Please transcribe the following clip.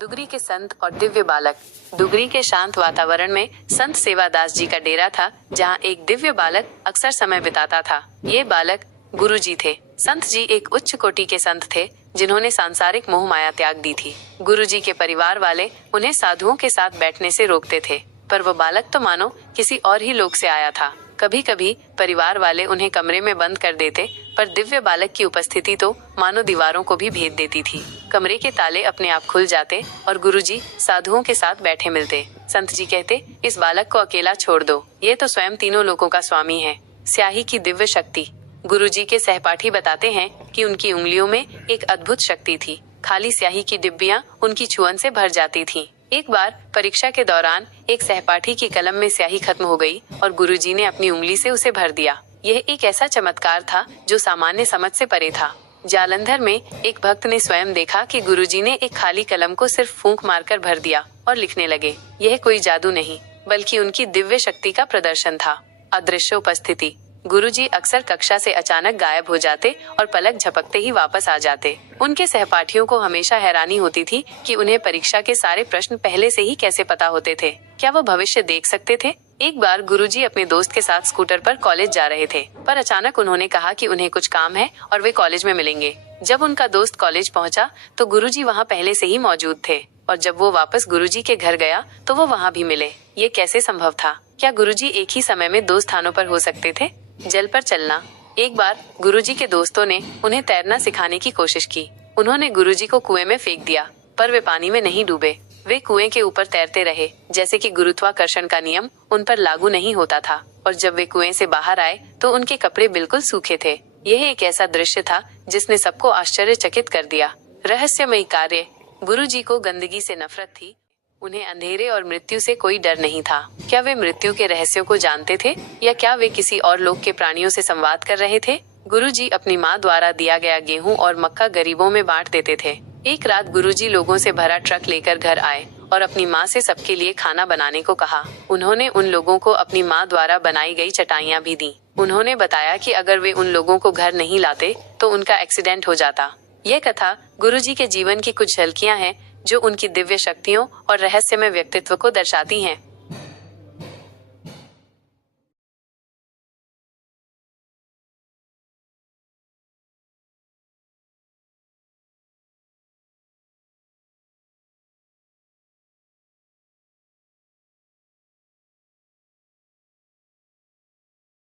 दुगरी के संत और दिव्य बालक। दुगरी के शांत वातावरण में संत सेवादास जी का डेरा था, जहाँ एक दिव्य बालक अक्सर समय बिताता था। ये बालक गुरुजी थे। संत जी एक उच्च कोटि के संत थे, जिन्होंने सांसारिक मोह माया त्याग दी थी। गुरुजी के परिवार वाले उन्हें साधुओं के साथ बैठने से रोकते थे, पर वो बालक तो मानो किसी और ही लोक से आया था। कभी कभी परिवार वाले उन्हें कमरे में बंद कर देते, पर दिव्य बालक की उपस्थिति तो मानो दीवारों को भी भेद देती थी। कमरे के ताले अपने आप खुल जाते और गुरुजी साधुओं के साथ बैठे मिलते। संत जी कहते, इस बालक को अकेला छोड़ दो, ये तो स्वयं तीनों लोकों का स्वामी है। स्याही की दिव्य शक्ति। गुरुजी के सहपाठी बताते हैं कि उनकी उंगलियों में एक अद्भुत शक्ति थी। खाली स्याही की डिब्बियां उनकी छुअन से भर जाती थीं। एक बार परीक्षा के दौरान एक सहपाठी की कलम में स्याही खत्म हो गई और गुरुजी ने अपनी उंगली से उसे भर दिया। यह एक ऐसा चमत्कार था जो सामान्य समझ से परे था। जालंधर में एक भक्त ने स्वयं देखा कि गुरुजी ने एक खाली कलम को सिर्फ फूंक मारकर भर दिया और लिखने लगे। यह कोई जादू नहीं, बल्कि उनकी दिव्य शक्ति का प्रदर्शन था। अदृश्य उपस्थिति। गुरुजी अक्सर कक्षा से अचानक गायब हो जाते और पलक झपकते ही वापस आ जाते। उनके सहपाठियों को हमेशा हैरानी होती थी कि उन्हें परीक्षा के सारे प्रश्न पहले से ही कैसे पता होते थे। क्या वो भविष्य देख सकते थे? एक बार गुरुजी अपने दोस्त के साथ स्कूटर पर कॉलेज जा रहे थे, पर अचानक उन्होंने कहा कि उन्हें कुछ काम है और वे कॉलेज में मिलेंगे। जब उनका दोस्त कॉलेज पहुंचा तो गुरुजी वहां पहले से ही मौजूद थे, और जब वो वापस गुरुजी के घर गया तो वो वहां भी मिले। ये कैसे संभव था? क्या गुरुजी एक ही समय में दो स्थानों पर हो सकते थे? जल पर चलना। एक बार गुरुजी के दोस्तों ने उन्हें तैरना सिखाने की कोशिश की। उन्होंने गुरुजी को कुएं में फेंक दिया, पर वे पानी में नहीं डूबे। वे कुएं के ऊपर तैरते रहे, जैसे कि गुरुत्वाकर्षण का नियम उन पर लागू नहीं होता था। और जब वे कुएं से बाहर आए तो उनके कपड़े बिल्कुल सूखे थे। यह एक ऐसा दृश्य था जिसने सबको आश्चर्यचकित कर दिया। रहस्यमयी कार्य। गुरुजी को गंदगी से नफरत थी। उन्हें अंधेरे और मृत्यु से कोई डर नहीं था। क्या वे मृत्यु के रहस्यों को जानते थे, या क्या वे किसी और लोक के प्राणियों से संवाद कर रहे थे? गुरुजी अपनी माँ द्वारा दिया गया गेहूं और मक्का गरीबों में बांट देते थे। एक रात गुरुजी लोगों से भरा ट्रक लेकर घर आए और अपनी माँ से सबके लिए खाना बनाने को कहा। उन्होंने उन लोगों को अपनी माँ द्वारा बनाई गई चटाइयाँ भी दी। उन्होंने बताया कि अगर वे उन लोगों को घर नहीं लाते तो उनका एक्सीडेंट हो जाता। यह कथा गुरुजी के जीवन की कुछ झलकियाँ हैं जो उनकी दिव्य शक्तियों और रहस्यमय व्यक्तित्व को दर्शाती हैं।